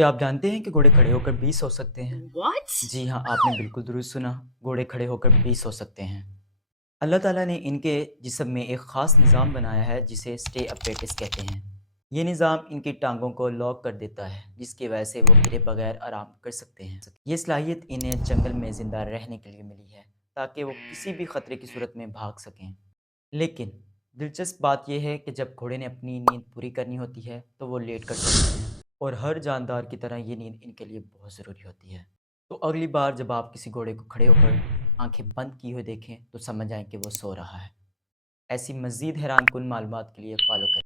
क्या आप जानते हैं कि घोड़े खड़े होकर भी सो सकते हैं? What? जी हाँ, आपने बिल्कुल दुरुस्त सुना, घोड़े खड़े होकर भी सो सकते हैं। अल्लाह ताला ने इनके जिस्म में एक ख़ास निज़ाम बनाया है जिसे स्टे अपेटिस कहते हैं। ये निज़ाम इनकी टाँगों को लॉक कर देता है, जिसकी वजह से वो गिरे बगैर आराम कर सकते हैं। ये सलाहियत इन्हें जंगल में ज़िंदा रहने के लिए मिली है, ताकि वो किसी भी ख़तरे की सूरत में भाग सकें। लेकिन दिलचस्प बात यह है कि जब घोड़े ने अपनी नींद पूरी करनी होती है, तो वो लेट कर सोते हैं और हर जानदार की तरह ये नींद इनके लिए बहुत ज़रूरी होती है। तो अगली बार जब आप किसी घोड़े को खड़े होकर आंखें बंद किए हुए देखें, तो समझ आएँ कि वो सो रहा है। ऐसी मज़ीद हैरानकुन मालूमात के लिए फ़ॉलो करें।